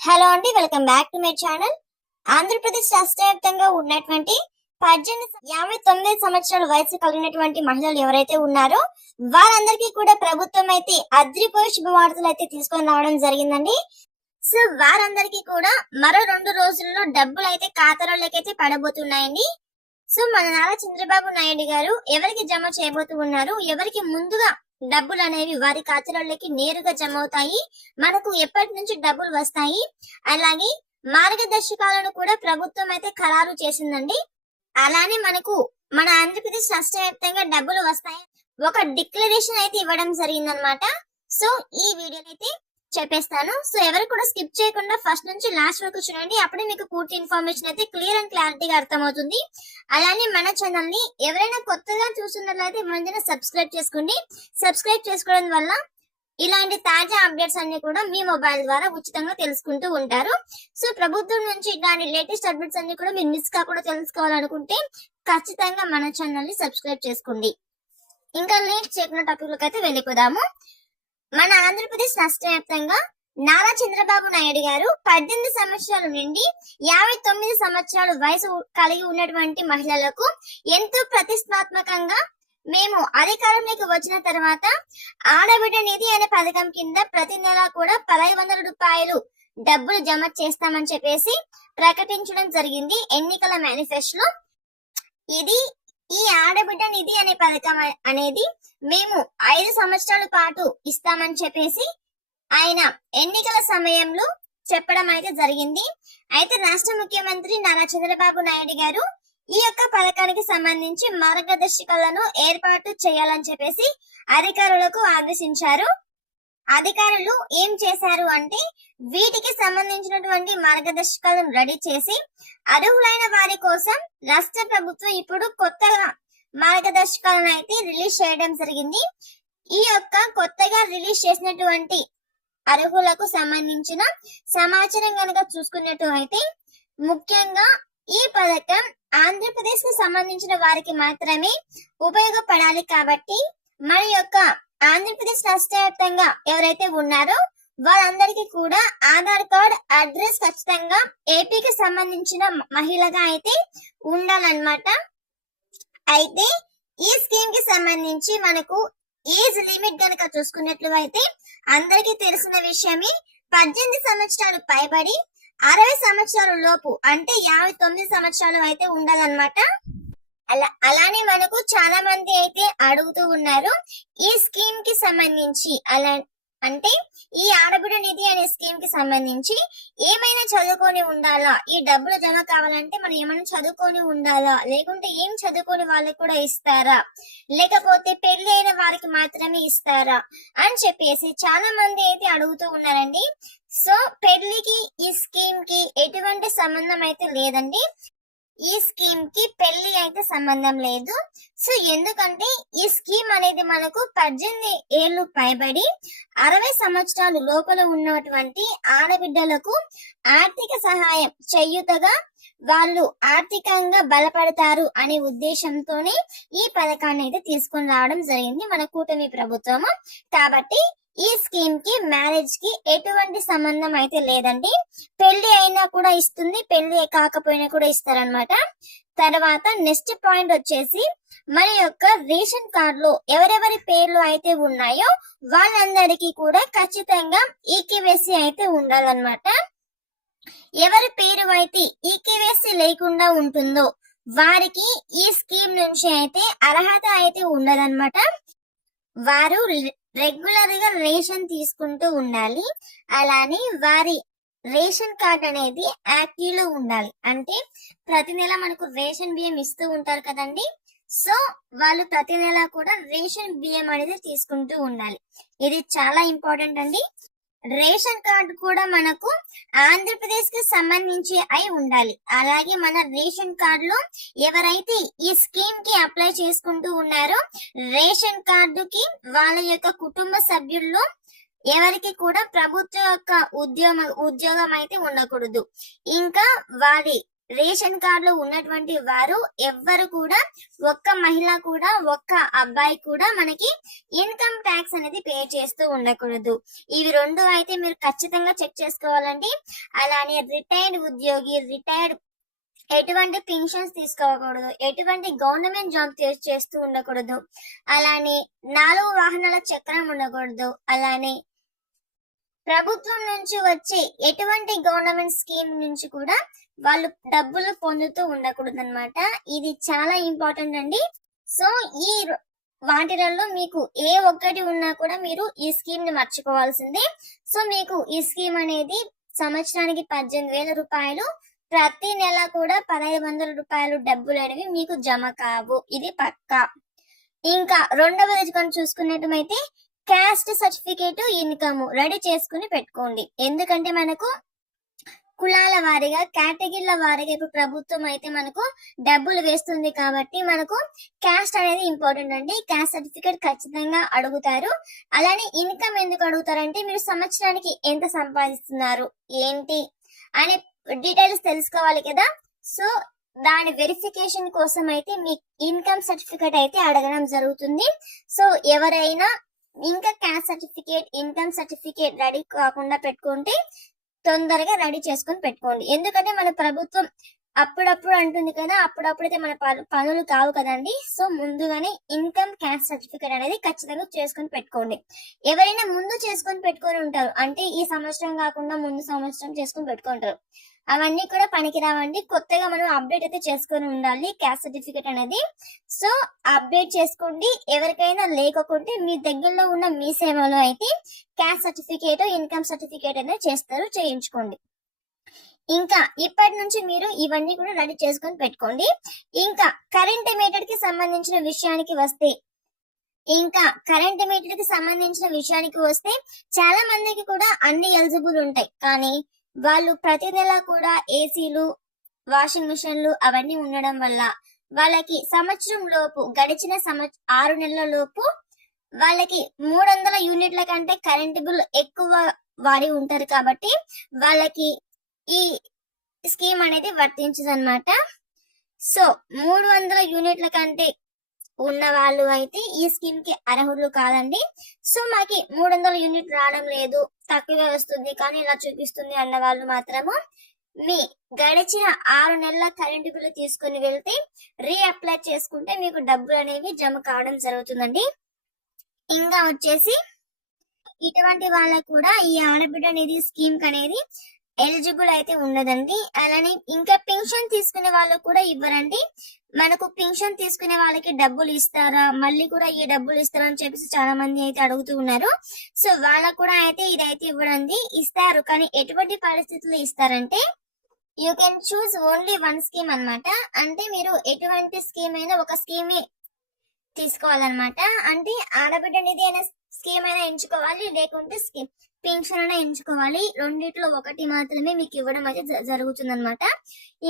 Hello అండి, welcome back to my channel. Andhra Pradesh రాష్ట్ర వ్యాప్తంగా ఉన్నటువంటి 59 సంవత్సరాల వయసు కలిగినటువంటి మహిళలు ఎవరైతే ఉన్నారో వారందరికీ కూడా ప్రభుత్వం అయితే అద్రిపోయే శుభవార్తలు అయితే తీసుకొని రావడం జరిగిందండి. సో వారందరికీ కూడా మరో 2 రోజుల్లో డబ్బులు అయితే ఖాతాలోకి పడబోతున్నాయండి. సో మన నారా చంద్రబాబు నాయుడు గారు ఎవరికి జమ చేయబోతూ ఉన్నారు, ఎవరికి ముందుగా డబ్బులు అనేవి వారి ఖాతాలోకి నేరుగా జమ అవుతాయి, మనకు ఎప్పటి నుంచి డబ్బులు వస్తాయి, అలాగే మార్గదర్శకాలను కూడా ప్రభుత్వం అయితే ఖరారు చేసిందండి. అలానే మనకు మన ఆంధ్రప్రదేశ్ రాష్ట్ర వ్యాప్తంగా డబ్బులు వస్తాయి ఒక డిక్లరేషన్ అయితే ఇవ్వడం జరిగిందనమాట. సో ఈ వీడియో అయితే చెప్పేస్తాను. సో ఎవరు కూడా స్కిప్ చేయకుండా ఫస్ట్ నుంచి లాస్ట్ వరకు చూడండి, అప్పుడే మీకు పూర్తి ఇన్ఫర్మేషన్ అయితే క్లియర్ అండ్ క్లారిటీగా అర్థమవుతుంది. అలానే మన ఛానల్ ని ఎవరైనా కొత్తగా చూస్తున్నట్లయితే వెంటనే సబ్స్క్రైబ్ చేసుకోండి. సబ్స్క్రైబ్ చేసుకోవడం వల్ల ఇలాంటి తాజా అప్డేట్స్ అన్ని కూడా మీ మొబైల్ ద్వారా ఉచితంగా తెలుసుకుంటూ ఉంటారు. సో ప్రభుత్వం నుంచి ఇలాంటి లేటెస్ట్ అప్డేట్స్ అన్ని కూడా మీరు మిస్ కాకుండా తెలుసుకోవాలనుకుంటే ఖచ్చితంగా మన ఛానల్ ని సబ్స్క్రైబ్ చేసుకోండి. ఇంకా లేట్ చేయకుండా టాపిక్ లోకి అయితే వెళ్ళిపోదాము. మన ఆంధ్రప్రదేశ్ రాష్ట్ర వ్యాప్తంగా నారా చంద్రబాబు నాయుడు గారు 18 సంవత్సరాల నుండి 59 సంవత్సరాల వయసు కలిగి ఉన్నటువంటి మహిళలకు ఎంతో ప్రతిష్టాత్మకంగా మేము అధికారంలోకి వచ్చిన తర్వాత ఆడబిడ్డ నిధి అనే పథకం కింద ప్రతి నెల కూడా 1500 రూపాయలు డబ్బులు జమ చేస్తామని చెప్పేసి ప్రకటించడం జరిగింది ఎన్నికల మేనిఫెస్టోలో. ఇది ఈ ఆడబిడ్డ నిధి అనే పథకం అనేది మేము 5 సంవత్సరాల పాటు ఇస్తామని చెప్పేసి ఆయన ఎన్నికల సమయంలో చెప్పడం అయితే జరిగింది. అయితే రాష్ట్ర ముఖ్యమంత్రి నారా చంద్రబాబు నాయుడు గారు ఈ యొక్క పథకానికి సంబంధించి మార్గదర్శకాలను ఏర్పాటు చేయాలని చెప్పేసి అధికారులకు ఆదేశించారు. అధికారులు ఏం చేశారు అంటే వీటికి సంబంధించినటువంటి మార్గదర్శకాలను రెడీ చేసి అర్హులైన వారి కోసం రాష్ట్ర ప్రభుత్వం ఇప్పుడు కొత్తగా మార్గదర్శకాలను అయితే రిలీజ్ చేయడం జరిగింది. ఈ యొక్క కొత్తగా రిలీజ్ చేసినటువంటి అర్హులకు సంబంధించిన సమాచారం కనుక చూసుకున్నట్టు అయితే ముఖ్యంగా ఈ పథకం ఆంధ్రప్రదేశ్ కు సంబంధించిన వారికి మాత్రమే ఉపయోగపడాలి కాబట్టి మన యొక్క ఆంధ్రప్రదేశ్ రాష్ట్ర వ్యాప్తంగా ఎవరైతే ఉన్నారో వారందరికీ కూడా ఆధార్ కార్డ్ అడ్రస్ ఖచ్చితంగా ఏపీకి సంబంధించిన మహిళగా అయితే ఉండాలన్నమాట. అయితే ఈ స్కీమ్ కి సంబంధించి మనకు ఏజ్ లిమిట్ గనక చూసుకున్నట్లు అయితే అందరికీ తెలిసిన విషయమే 18 సంవత్సరాలు పైబడి 60 సంవత్సరాల లోపు అంటే 59 సంవత్సరాలు అయితే ఉండాలన్నమాట. అలానే మనకు చాలా మంది అయితే అడుగుతూ ఉన్నారు ఈ స్కీమ్ కి సంబంధించి, అలా అంటే ఈ ఆడబిడ్డ నిధి అనే స్కీమ్ కి సంబంధించి ఏమైనా చదువుకొని ఉండాలా, ఈ డబ్బులు జమ కావాలంటే మనం ఏమైనా చదువుకొని ఉండాలా, లేకుంటే ఏం చదువుకొని వాళ్ళకి కూడా ఇస్తారా, లేకపోతే పెళ్లి అయిన వారికి మాత్రమే ఇస్తారా అని చెప్పేసి చాలా మంది అయితే అడుగుతూ ఉన్నారండి. సో పెళ్లికి ఈ స్కీమ్ కి ఎటువంటి సంబంధం అయితే లేదండి. ఈ స్కీమ్ కి పెళ్లి అయితే సంబంధం లేదు. సో ఎందుకంటే ఈ స్కీమ్ అనేది మనకు 18 ఏళ్లు పైబడి 60 సంవత్సరాలు లోపల ఉన్నటువంటి ఆడబిడ్డలకు ఆర్థిక సహాయం చేయూతగా వాళ్ళు ఆర్థికంగా బలపడతారు అనే ఉద్దేశంతోనే ఈ పథకాన్ని అయితే తీసుకొని రావడం జరిగింది మన కూటమి ప్రభుత్వము. కాబట్టి ఈ స్కీమ్ కి మ్యారేజ్ కి ఎటువంటి సంబంధం అయితే లేదండి. పెళ్లి అయినా కూడా ఇస్తుంది, పెళ్లి కాకపోయినా కూడా ఇస్తారనమాట. తర్వాత నెక్స్ట్ పాయింట్ వచ్చేసి మన యొక్క రేషన్ కార్డు లో ఎవరెవరి పేర్లు అయితే ఉన్నాయో వాళ్ళందరికీ కూడా ఖచ్చితంగా ఈకేవైసీ అయితే ఉండాలన్నమాట. ఎవరి పేరు అయితే ఈకేవైసీ లేకుండా ఉంటుందో వారికి ఈ స్కీమ్ నుంచి అయితే అర్హత అయితే ఉండదన్నమాట. వారు రెగ్యులర్ గా రేషన్ తీసుకుంటూ ఉండాలి. అలానే వారి రేషన్ కార్డ్ అనేది యాక్టివ్ లో ఉండాలి. అంటే ప్రతి నెల మనకు రేషన్ బియ్యం ఇస్తూ ఉంటారు కదండి. సో వాళ్ళు ప్రతి నెల కూడా రేషన్ బియ్యం అనేది తీసుకుంటూ ఉండాలి. ఇది చాలా ఇంపార్టెంట్ అండి. రేషన్ కార్డు కూడా మనకు ఆంధ్రప్రదేశ్ కి సంబంధించి అయి ఉండాలి. అలాగే మన రేషన్ కార్డు లో ఎవరైతే ఈ స్కీమ్ కి అప్లై చేసుకుంటూ ఉన్నారో రేషన్ కార్డుకి వాళ్ళ యొక్క కుటుంబ సభ్యుల్లో ఎవరికి కూడా ప్రభుత్వ యొక్క ఉద్యోగం అయితే ఉండకూడదు. ఇంకా వారి రేషన్ కార్డులో ఉన్నటువంటి వారు ఎవ్వరు కూడా, ఒక్క మహిళ కూడా, ఒక్క అబ్బాయి కూడా మనకి ఇన్కమ్ ట్యాక్స్ అనేది పే చేస్తూ ఉండకూడదు. ఇవి రెండు అయితే మీరు ఖచ్చితంగా చెక్ చేసుకోవాలండి. అలానే రిటైర్డ్ ఉద్యోగి, రిటైర్డ్ ఎటువంటి పెన్షన్స్ తీసుకోకూడదు, ఎటువంటి గవర్నమెంట్ జాబ్ చేస్తూ ఉండకూడదు, అలానే 4 వాహనాల చక్రం ఉండకూడదు, అలానే ప్రభుత్వం నుంచి వచ్చే ఎటువంటి గవర్నమెంట్ స్కీమ్ నుంచి కూడా వాళ్ళు డబ్బులు పొందుతూ ఉండకూడదు అనమాట. ఇది చాలా ఇంపార్టెంట్ అండి. సో ఈ వాటిలలో మీకు ఏ ఒక్కటి ఉన్నా కూడా మీరు ఈ స్కీమ్ ని మర్చిపోవాల్సిందే. సో మీకు ఈ స్కీమ్ అనేది సంవత్సరానికి 18,000 రూపాయలు, ప్రతి నెల కూడా 1,500 రూపాయలు డబ్బులు అనేవి మీకు జమ కావు, ఇది పక్కా. ఇంకా రెండవది చూసుకున్నట్టయితే క్యాస్ట్ సర్టిఫికేట్, ఇన్కమ్ రెడీ చేసుకుని పెట్టుకోండి. ఎందుకంటే మనకు కులాల వారీగా, కేటగిరీల వారీగా ఇప్పుడు ప్రభుత్వం అయితే మనకు డబ్బులు వేస్తుంది కాబట్టి మనకు క్యాస్ట్ అనేది ఇంపార్టెంట్ అండి. క్యాస్ట్ సర్టిఫికేట్ ఖచ్చితంగా అడుగుతారు. అలానే ఇన్కమ్ ఎందుకు అడుగుతారంటే మీరు సంవత్సరానికి ఎంత సంపాదిస్తున్నారు ఏంటి అనే డీటెయిల్స్ తెలుసుకోవాలి కదా. సో దాని వెరిఫికేషన్ కోసం అయితే మీ ఇన్కమ్ సర్టిఫికేట్ అయితే అడగడం జరుగుతుంది. సో ఎవరైనా ఇంకా caste certificate, income certificate ready కాకుండా పెట్టుకుంటే తొందరగా రెడీ చేసుకొని పెట్టుకోండి. ఎందుకంటే మన ప్రభుత్వం అప్పుడప్పుడు అంటుంది కదా, అప్పుడప్పుడైతే మన పనులు కావు కదండి. సో ముందుగానే ఇన్కమ్ క్యాస్ట్ సర్టిఫికేట్ అనేది ఖచ్చితంగా చేసుకొని పెట్టుకోండి. ఎవరైనా ముందు చేసుకొని పెట్టుకొని ఉంటారు, అంటే ఈ సంవత్సరం కాకుండా ముందు సంవత్సరం చేసుకొని పెట్టుకుంటారు, అవన్నీ కూడా పనికిరావండి. కొత్తగా మనం అప్డేట్ అయితే చేసుకొని ఉండాలి క్యాస్ట్ సర్టిఫికేట్ అనేది. సో అప్డేట్ చేసుకోండి. ఎవరికైనా లేకపోతే మీ దగ్గరలో ఉన్న మీ సేవలో అయితే క్యాస్ట్ సర్టిఫికేట్, ఇన్కమ్ సర్టిఫికేట్ అనేది చేస్తారు, చేయించుకోండి. ఇంకా ఇప్పటి నుంచి మీరు ఇవన్నీ కూడా రెడీ చేసుకొని పెట్టుకోండి. ఇంకా కరెంట్ మీటర్ కి సంబంధించిన విషయానికి వస్తే చాలా మందికి కూడా అన్ని ఎలిజిబుల్ ఉంటాయి, కానీ వాళ్ళు ప్రతి నెల కూడా ఏసీలు, వాషింగ్ మిషన్లు అవన్నీ ఉండడం వల్ల వాళ్ళకి సంవత్సరం లోపు, గడిచిన 6 నెలల లోపు వాళ్ళకి 300 యూనిట్ల కంటే కరెంట్ బిల్ ఎక్కువ వాడి ఉంటారు కాబట్టి వాళ్ళకి ఈ స్కీమ్ అనేది వర్తించదు అనమాట. సో 300 యూనిట్ల కంటే ఉన్న వాళ్ళు అయితే ఈ స్కీమ్ కి అర్హులు కాదండి. సో మాకి 300 యూనిట్ రావడం లేదు, తక్కువే వస్తుంది కానీ ఇలా చూపిస్తుంది అన్న వాళ్ళు మాత్రము మీ గడిచిన 6 నెలల కరెంటు బిల్లు తీసుకుని వెళ్తే రీఅప్లై చేసుకుంటే మీకు డబ్బులు అనేవి జమ కావడం జరుగుతుందండి. ఇంకా వచ్చేసి ఇటువంటి వాళ్ళకు కూడా ఈ ఆడబిడ్డ నిధి స్కీమ్ అనేది ఎలిజిబుల్ అయితే ఉండదండి. అలానే ఇంకా పెన్షన్ తీసుకునే వాళ్ళకు కూడా ఇవ్వరండి. మనకు పెన్షన్ తీసుకునే వాళ్ళకి డబ్బులు ఇస్తారా, మళ్ళీ కూడా ఈ డబ్బులు ఇస్తారా అని చెప్పేసి చాలా మంది అయితే అడుగుతూ ఉన్నారు. సో వాళ్ళకు కూడా అయితే ఇదైతే ఇవ్వడండి, ఇస్తారు. కానీ ఎటువంటి పరిస్థితుల్లో ఇస్తారంటే you can choose only 1 scheme అనమాట. అంటే మీరు ఎటువంటి స్కీమ్ అయినా ఒక స్కీమే తీసుకోవాలన్నమాట. అంటే ఆడబిడ్డ నిధి అనే స్కీమ్ అయినా ఎంచుకోవాలి, లేకుంటే పెన్షన్ అయినా ఎంచుకోవాలి. రెండిట్లో ఒకటి మాత్రమే మీకు ఇవ్వడం అయితే జరుగుతుంది అనమాట.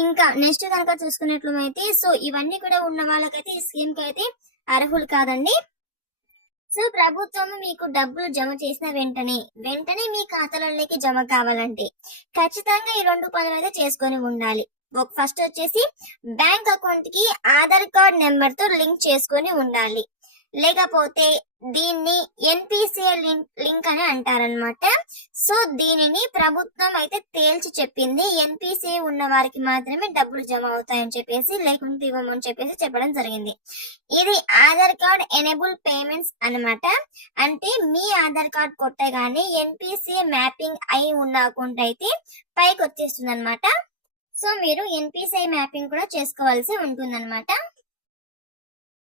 ఇంకా నెక్స్ట్ కనుక చూసుకున్నట్లయితే సో ఇవన్నీ కూడా ఉన్న వాళ్ళకైతే ఈ స్కీమ్ కి అయితే అర్హులు కాదండి. సో ప్రభుత్వం మీకు డబ్బులు జమ చేసిన వెంటనే మీ ఖాతాలలోకి జమ కావాలంటే ఖచ్చితంగా ఈ 2 పనులు అయితే చేసుకొని ఉండాలి. ఫస్ట్ వచ్చేసి బ్యాంక్ అకౌంట్ కి ఆధార్ కార్డ్ నెంబర్ తో లింక్ చేసుకొని ఉండాలి. లేకపోతే దీన్ని ఎన్పిసిఐ లింక్ అని అంటారనమాట. సో దీనిని ప్రభుత్వం అయితే తేల్చి చెప్పింది, ఎన్పిసిఐ ఉన్న వారికి మాత్రమే డబ్బులు జమ అవుతాయని చెప్పేసి, లేకుంటే ఇవ్వమని చెప్పేసి చెప్పడం జరిగింది. ఇది ఆధార్ కార్డ్ ఎనేబుల్ పేమెంట్స్ అనమాట. అంటే మీ ఆధార్ కార్డ్ కొట్టగానే ఎన్పిసిఐ మ్యాపింగ్ అయి ఉన్న అకౌంట్ అయితే పైకి వచ్చేస్తుంది అనమాట. సో మీరు ఎన్పిసిఐ మ్యాపింగ్ కూడా చేసుకోవాల్సి ఉంటుంది అనమాట.